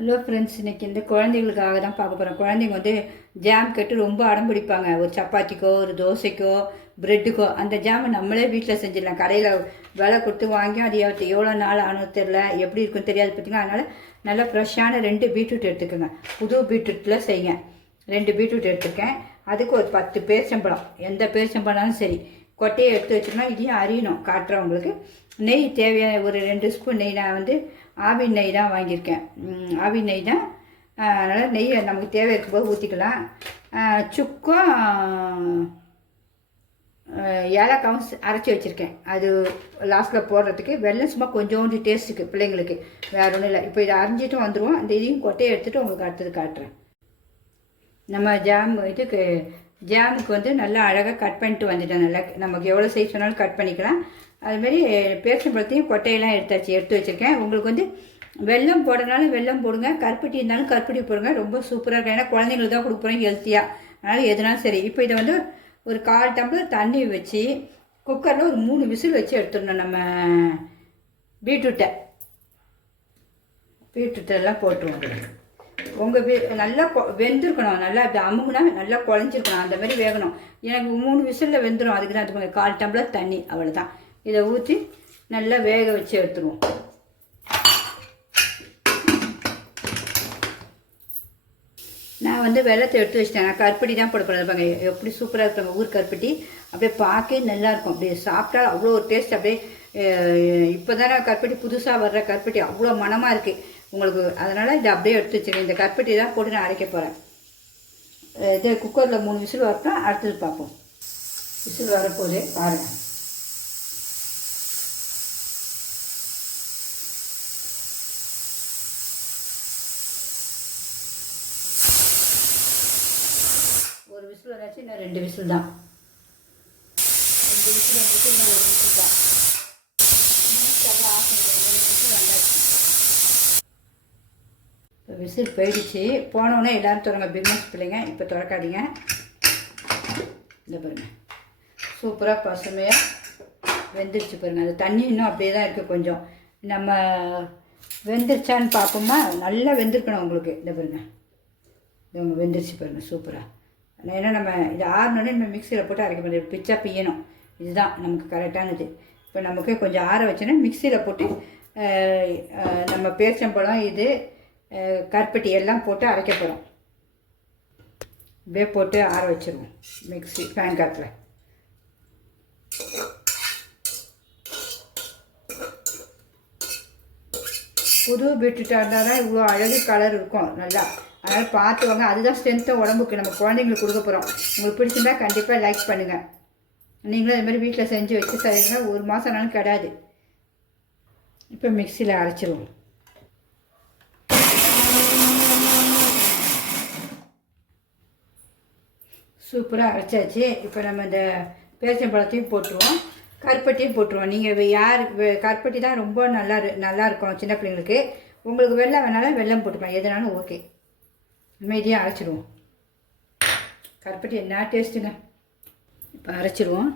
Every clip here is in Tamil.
ஹலோ ஃப்ரெண்ட்ஸ், இன்றைக்கி இந்த குழந்தைகளுக்காக தான் பார்க்க போகிறேன். குழந்தைங்க வந்து ஜாம் கேட்டு ரொம்ப அடம் பிடிப்பாங்க. ஒரு சப்பாத்திக்கோ ஒரு தோசைக்கோ ப்ரெட்டுக்கோ அந்த ஜாமை நம்மளே வீட்டில் செஞ்சிடலாம். கடையில் விலை கொடுத்து வாங்கி அது எவ்வளோ நாள் ஆனும் தெரில, எப்படி இருக்குன்னு தெரியாது பார்த்தீங்கன்னா. அதனால் நல்லா ஃப்ரெஷ்ஷான 2 பீட்ரூட் எடுத்துக்கோங்க. புது பீட்ரூட்டில் செய்யுங்க. 2 பீட்ரூட் எடுத்துருக்கேன். அதுக்கு ஒரு 10 பேரிச்சம்பழம், எந்த பேரிச்சம்பழம்னாலும் சரி, கொட்டையை எடுத்து வச்சுக்கணும். இதையும் அறியணும் காட்டுறவங்களுக்கு. நெய் தேவையான ஒரு 2 ஸ்பூன் நெய். நான் வந்து ஆவின் நெய் தான் வாங்கியிருக்கேன். ஆவின் நெய் தான். அதனால் நெய் நமக்கு தேவை இருக்கும்போது ஊற்றிக்கலாம். சுக்கும் ஏலக்காவும் அரைச்சி வச்சுருக்கேன். அது லாஸ்ட்டில் போடுறதுக்கு. வெல்லம் சும்மா கொஞ்சோண்டு டேஸ்ட்டுக்கு பிள்ளைங்களுக்கு, வேறு ஒன்றும் இல்லை. இப்போ இதை அரைஞ்சிட்டும் வந்துடுவோம். அந்த இதையும் கொட்டையை எடுத்துகிட்டு உங்களுக்கு அடுத்தது காட்டுறேன். நம்ம ஜாமுக்கு வந்து நல்லா அழகாக கட் பண்ணிட்டு வந்துட்டேன். நல்லா நமக்கு எவ்வளோ சைஸ் வேணாலும் கட் பண்ணிக்கலாம். அதுமாரி பேரிச்சம்பழத்தையும் கொட்டையெல்லாம் எடுத்து வச்சுருக்கேன். உங்களுக்கு வந்து வெல்லம் போடுறதுனால வெல்லம் போடுங்க, கருப்பட்டி இருந்தாலும் கருப்பட்டி போடுங்க. ரொம்ப சூப்பராக இருக்கும். ஏன்னா குழந்தைங்களுக்கு தான் கொடுக்க போகிறோம் ஹெல்த்தியாக. அதனால் எதுனாலும் சரி. இப்போ இதை வந்து ஒரு 1/4 டம்ளர் தண்ணி வச்சு குக்கரில் ஒரு 3 விசில் வச்சு எடுத்துடணும். நம்ம பீட்ரூட்டெல்லாம் போட்டுருவோம். உங்கள் நல்லா வெந்திருக்கணும். நல்லா அப்படி அமுகுனா நல்லா குழஞ்சிருக்கணும். அந்த மாதிரி வேகணும். எனக்கு 3 விசிலில் வெந்துடும். அதுக்கு தான் அது 1/4 டம்ளர் தண்ணி, அவ்வளோதான். இதை ஊற்றி நல்லா வேக வச்சு எடுத்துருவோம். நான் வந்து வெள்ளத்தை எடுத்து வச்சிட்டேன். நான் கருப்பட்டி தான் போடக்கூடாது. பாருங்க எப்படி சூப்பராக இருப்பாங்க ஊர் கருப்பட்டி. அப்படியே பார்க்கவே நல்லாயிருக்கும். அப்படியே சாப்பிட்டா அவ்வளோ ஒரு டேஸ்ட். அப்படியே இப்போ தானே கருப்பட்டி புதுசாக வர்ற கருப்பட்டி அவ்வளோ மனமாக இருக்குது உங்களுக்கு. அதனால் இதை அப்படியே எடுத்து வச்சுருக்கேன். இந்த கருப்பட்டி தான் போட்டு நான் அரைக்க போகிறேன். இது குக்கரில் 3 விசில் வரட்டும். அடுத்தது பார்ப்போம். விசில் வரப்போதே பாருங்கள். ஒரு விசில் வந்தாச்சு. இன்னும் 2 விசில் தான். 2 விசில் வந்துச்சு. இன்னும் 1 விசில் தான். இப்போ விசில் போயிடுச்சு. போனோடனே எல்லோரும் திறங்க. பிக்னஸ் பிள்ளைங்க இப்போ திறக்காதீங்க. இந்த பாருங்கள் சூப்பராக பசுமையாக வெந்துருச்சு பாருங்கள். அது தண்ணி இன்னும் அப்படியே தான் இருக்குது. கொஞ்சம் நம்ம வெந்துருச்சான்னு பார்ப்போமா. நல்லா வெந்திருக்கணும் உங்களுக்கு. இந்த பாருங்கள் இது வெந்துருச்சு பாருங்கள் சூப்பராக. ஏன்னா நம்ம இது ஆறினோடனே நம்ம மிக்சியில் போட்டு அரைக்க முடியாது. பிச்சா பியணும். இதுதான் நமக்கு கரெக்டானது. இப்போ நமக்கு கொஞ்சம் ஆற வச்சோன்னா மிக்சியில் போட்டு நம்ம பேரிச்சம்பழம் இது கருப்பட்டி எல்லாம் போட்டு அரைக்க போகிறோம். இப்படியே போட்டு ஆற வச்சிருவோம் மிக்சி ஃபேன் காத்தில். புது பீட்ரூட்டாக இருந்தால் தான் இவ்வளோ அழகு கலர் இருக்கும் நல்லா. அதனால் பார்த்து வாங்க. அதுதான் ஸ்ட்ரென்த்தாக உடம்புக்கு நம்ம குழந்தைங்களுக்கு கொடுக்க போகிறோம். உங்களுக்கு பிடிச்சிருந்தா கண்டிப்பாக லைக் பண்ணுங்கள். நீங்களும் அதுமாதிரி வீட்டில் செஞ்சு வச்சு சரிங்கன்னா 1 மாதம் ஆனாலும் கிடையாது. இப்போ மிக்சியில் அரைச்சிருவோம். சூப்பராக அரைச்சாச்சு. இப்போ நம்ம இந்த பேரிச்சம்பழத்தையும் போட்டுருவோம், கருப்பட்டியும் போட்டுருவோம். நீங்கள் கருப்பட்டி தான் ரொம்ப நல்லா இருக்கும் சின்ன பிள்ளைங்களுக்கு. உங்களுக்கு வெல்லம் வேணாலும் வெல்லம் போட்டுக்கலாம், எதுனாலும் ஓகே. மீதியாக அரைச்சிடுவோம். கருப்பட்டி என்ன டேஸ்ட்டுங்க. இப்போ அரைச்சிடுவோம்.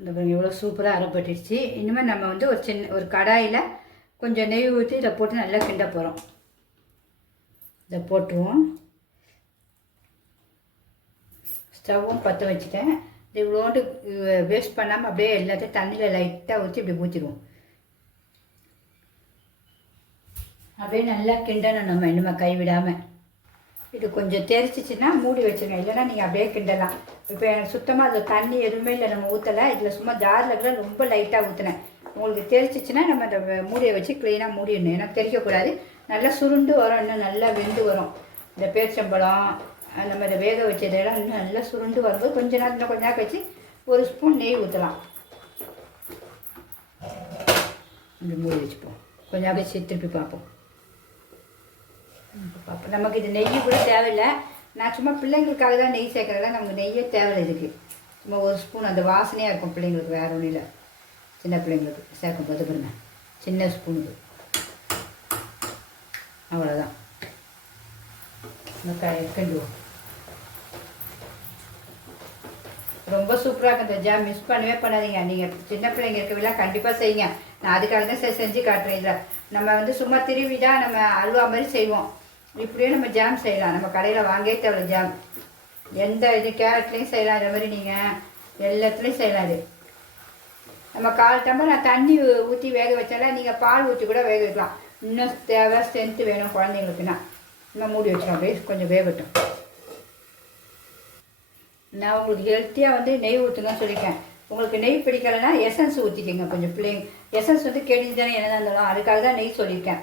இந்த பாருங்க எவ்வளோ சூப்பராக அரைப்பட்டுடுச்சு. இனிமேல் நம்ம வந்து ஒரு கடாயில் கொஞ்சம் நெய் ஊற்றி இதை போட்டு நல்லா கிண்ட போகிறோம். இதை போட்டுருவோம். ஸ்டவ்வும் பற்ற வச்சுட்டேன். இது இவ்வளோண்டு வேஸ்ட் பண்ணாமல் அப்படியே எல்லாத்தையும் தண்ணியில் லைட்டாக ஊற்றி இப்படி ஊற்றிடுவோம். அப்படியே நல்லா கிண்டணும் நம்ம இனிமேல் கைவிடாமல். இது கொஞ்சம் தெரிச்சிச்சின்னா மூடி வச்சுருங்க. இல்லைன்னா நீங்கள் அப்படியே கிண்டலாம். இப்போ எனக்கு சுத்தமாக அதில் தண்ணி எதுவுமே இல்லை, நம்ம ஊற்றலை. இதில் சும்மா ஜாரில் கூட ரொம்ப லைட்டாக ஊற்றினேன். உங்களுக்கு தெரிச்சிச்சின்னா நம்ம அந்த மூடியை வச்சு க்ளீனாக மூடிடணும். எனக்கு தெரிக்கக்கூடாது. நல்லா சுருண்டு வரும். இன்னும் நல்லா வெந்து வரும். இந்த பேரிச்சம்பழம் நம்ம இதை வேக வச்சதெல்லாம் இன்னும் நல்லா சுருண்டு வரும்போது கொஞ்ச நேரம் கழிச்சு 1 ஸ்பூன் நெய் ஊற்றலாம். இப்படி மூடி வச்சுப்போம். கொஞ்சம் கழிச்சு திருப்பி பார்ப்போம். நமக்கு இது நெய் கூட தேவையில்லை. நான் சும்மா பிள்ளைங்களுக்காக தான் நெய் சேர்க்கறதா. நமக்கு நெய்யே தேவையில்லை இதுக்கு. சும்மா 1 ஸ்பூன் அந்த வாசனையாக இருக்கும் பிள்ளைங்களுக்கு. வேறு ஒன்றும் இல்லை. சின்ன பிள்ளைங்களுக்கு சேர்க்கும் போது பாருங்க சின்ன ஸ்பூனுக்கு அவ்வளோதான். கிண்டுவோம். ரொம்ப சூப்பராக இருக்கும் இந்த ஜாம். மிஸ் பண்ணவே பண்ணாதீங்க. நீங்கள் சின்ன பிள்ளைங்க இருக்கவெல்லாம் கண்டிப்பாக செய்யுங்க. நான் அதுக்காக தான் செஞ்சு காட்டுறேன். இதில் நம்ம வந்து சும்மா திருவி தான் நம்ம அல்வா மாதிரி செய்வோம். இப்படியே நம்ம ஜாம் செய்யலாம். நம்ம கடையில் வாங்கே தேவை ஜாம். எந்த இது கேரட்லேயும் செய்யலாம். இதே மாதிரி நீங்கள் எல்லாத்துலேயும் செய்யலாம். இது நம்ம 1/4 டம்ளர் நான் தண்ணி ஊற்றி வேக வச்சாலும் நீங்கள் பால் ஊற்றி கூட வேக வைக்கலாம். இன்னும் தேவை ஸ்ட்ரென்த்து வேணும் குழந்தைங்களுக்குன்னா இன்னும் மூடி வச்சிடும். அப்படியே கொஞ்சம் வேகட்டும். நான் உங்களுக்கு ஹெல்த்தியாக வந்து நெய் ஊற்றுங்கன்னு சொல்லியிருக்கேன். உங்களுக்கு நெய் பிடிக்கலைன்னா எசன்ஸ் ஊற்றிக்கோங்க. கொஞ்சம் பிள்ளைங்க எசன்ஸ் வந்து கெடிஞ்சு தானே என்னதான் இருந்தாலும் அதுக்காக தான் நெய் சொல்லியிருக்கேன்.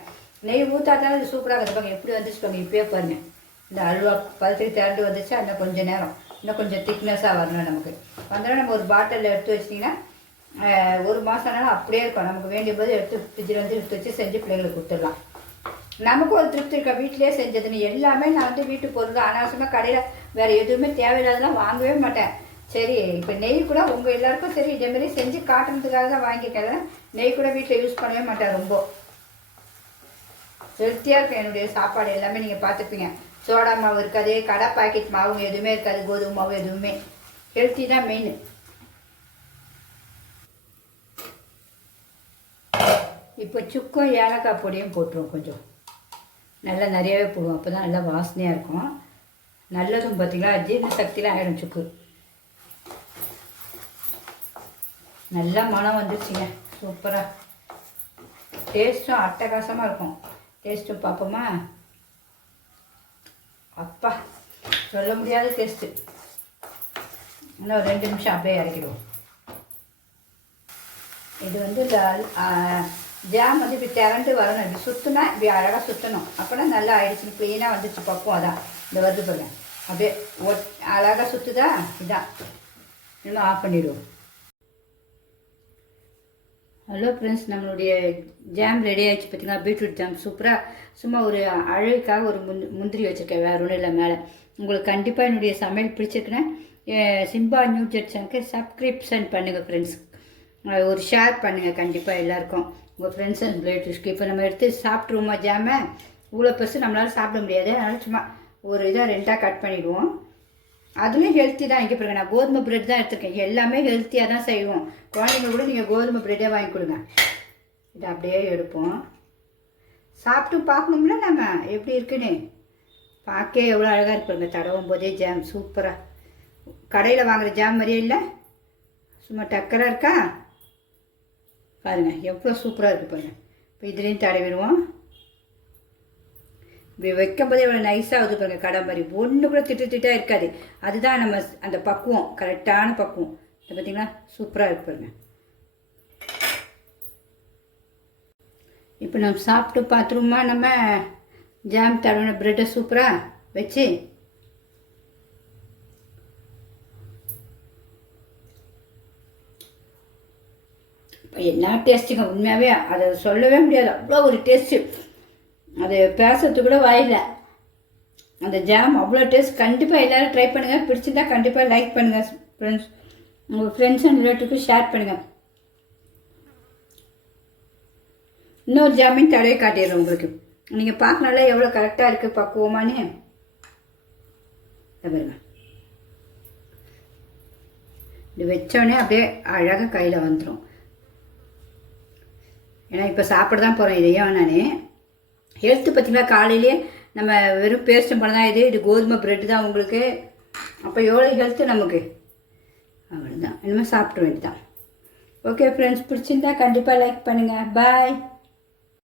நெய் ஊற்றா தானே இது சூப்பராக இருப்பாங்க. எப்படி வந்துச்சு பாருங்க. இப்பயே பாருங்கள் இந்த அல்வா பதத்துக்கு திரண்டு வந்துச்சு. அந்த கொஞ்சம் நேரம் இன்னும் கொஞ்சம் திக்னஸாக வரணும். நமக்கு வந்தாலும் நம்ம ஒரு பாட்டிலில் எடுத்து வச்சிட்டிங்கன்னா 1 மாதம்னாலும் அப்படியே இருக்கும். நமக்கு வேண்டிய போது எடுத்து ஃப்ரிட்ஜில் வந்து எடுத்து வச்சு செஞ்சு பிள்ளைங்களுக்கு கொடுத்துடலாம். நமக்கும் ஒரு திருப்தி இருக்கா வீட்டிலே செஞ்சதுன்னு. எல்லாமே நான் வந்து வீட்டு பொருள் தான். அனாவசியமாக கடையில் வேறு எதுவுமே தேவையில்லாதெல்லாம் வாங்கவே மாட்டேன். சரி இப்போ நெய் கூட உங்கள் எல்லாருக்கும் சரி இதேமாரி செஞ்சு காட்டுறதுக்காக தான் வாங்கிக்கிறேன். நெய் கூட வீட்டில் யூஸ் பண்ணவே மாட்டேன். ரொம்ப ஹெல்த்தியாக இருக்கும் என்னுடைய சாப்பாடு. எல்லாமே நீங்கள் பார்த்துப்பீங்க. சோடா மாவு இருக்காது, கடை பாக்கெட் மாவு எதுவுமே இருக்காது, கோதுமை மாவு எதுவுமே. ஹெல்த்தி தான் மெயின். இப்போ சுக்கும் ஏலக்காய் பொடியும் போட்டுருவோம். கொஞ்சம் நல்லா நிறையாவே போடுவோம். அப்போ தான் நல்லா வாசனையாக இருக்கும். நல்லதும் பார்த்திங்களா ஜீரண சக்தியில் ஆகிடும் சுக்கு. நல்லா மனம் வந்துருச்சுங்க. சூப்பராக டேஸ்ட்டும் அட்டகாசமாக இருக்கும். டேஸ்ட்டும் பார்ப்போமா? அப்பா சொல்ல முடியாத டேஸ்ட்டு. இன்னும் 2 நிமிஷம் அப்படியே இறக்கிடுவோம். இது வந்து இந்த ஜாம் வந்து இப்படி திரண்டு வரணும். இப்படி சுற்றினா இப்படி அழகாக சுற்றணும். அப்போனா நல்லா ஆயிடுச்சு. க்ளீனாக வந்துச்சு பக்குவம். அதான் இந்த வருது பாருங்க. அப்படியே அழகாக சுற்றுதா. இதான் இன்னும் ஆஃப் பண்ணிவிடுவோம். ஹலோ ஃப்ரெண்ட்ஸ், நம்மளுடைய ஜாம் ரெடி ஆகிடுச்சு. பார்த்தீங்கன்னா பீட்ரூட் ஜாம் சூப்பராக. சும்மா ஒரு அழகுக்காக ஒரு முந்திரி வச்சுருக்கேன். வேறு ஒன்றும் இல்லை மேலே. உங்களுக்கு கண்டிப்பாக என்னுடைய சமையல் பிடிச்சிருக்குன்னா சிம்பா நியூ ஜெட் சேனலுக்கு சப்ஸ்கிரிப்ஷன் பண்ணுங்கள் ஃப்ரெண்ட்ஸ். ஒரு ஷேர் பண்ணுங்கள் கண்டிப்பாக எல்லாேருக்கும், உங்கள் ஃப்ரெண்ட்ஸ் அண்ட் ரிலேட்டிவ்ஸ்க்கு. இப்போ நம்ம எடுத்து சாப்பிட்ருவோமா ஜாமை? இவ்வளோ பெருசு நம்மளால் சாப்பிட முடியாது. அதனால் சும்மா ஒரு இதாக 2ஆக கட் பண்ணிவிடுவோம். அதுலேயும் ஹெல்த்தி தான். இங்கே பாருங்க, நான் கோதுமை பிரெட் தான் எடுத்துருக்கேன். எல்லாமே ஹெல்த்தியாக தான் செய்வோம். குழந்தைங்க கூட நீங்கள் கோதுமை பிரெட்டே வாங்கி கொடுங்க. இதை அப்படியே எடுப்போம். சாப்பிட்டு பார்க்கணும்ல நம்ம எப்படி இருக்குன்னு. பார்க்க எவ்வளோ அழகாக இருப்பாங்க. தடவும் போதே ஜாம் சூப்பராக. கடையில் வாங்குகிற ஜாம் மாதிரியே இல்லை, சும்மா டக்கராக இருக்கா பாருங்கள். எவ்வளோ சூப்பராக இருக்குது பாருங்கள். இப்போ இதுலேயும் தடவிடுவோம். இப்படி வைக்கும்போதே எவ்வளோ நைஸாக ஆகுது பாருங்கள். கடை மாதிரி ஒன்று கூட திட்டாக இருக்காது. அதுதான் நம்ம அந்த பக்குவம், கரெக்டான பக்குவம். இதை பார்த்திங்கன்னா சூப்பராக இருக்கு பாருங்கள். இப்போ நம்ம சாப்பிட்டு பார்த்துருவோமா? நம்ம ஜாம் தடவின ப்ரெட்டை சூப்பராக வச்சு என்ன டேஸ்ட்டுங்க. உண்மையாகவே அதை சொல்லவே முடியாது. அவ்வளோ ஒரு டேஸ்ட்டு. அது பேசுறது கூட வாயில்லை. அந்த ஜாம் அவ்வளோ டேஸ்ட். கண்டிப்பாக எல்லோரும் ட்ரை பண்ணுங்கள். பிடிச்சிருந்தா கண்டிப்பாக லைக் பண்ணுங்கள் ஃப்ரெண்ட்ஸ். உங்கள் ஃப்ரெண்ட்ஸ் அண்ட் ரிலேட்டிவ்க்கு ஷேர் பண்ணுங்கள். இன்னொரு ஜாமீன் தடவை காட்டிடுறேன் உங்களுக்கு. நீங்கள் பார்க்கனால எவ்வளோ கரெக்டாக இருக்குது பக்குவமானு பாருங்க. இது வச்சோடனே அப்படியே அழகாக கையில் வந்துடும். ஏன்னா இப்போ சாப்பிட தான் போகிறேன் இதையும். நான் ஹெல்த்து பார்த்தீங்களா, காலையிலே நம்ம வெறும் பேரிச்சம்பழம் தான் இது கோதுமை ப்ரெட்டு தான் உங்களுக்கு. அப்போ எவ்வளோ ஹெல்த்து நமக்கு. அவ்வளோதான், இனிமேல் சாப்பிட வேண்டியதான். ஓகே ஃப்ரெண்ட்ஸ், பிடிச்சிருந்தா கண்டிப்பாக லைக் பண்ணுங்கள். பாய்.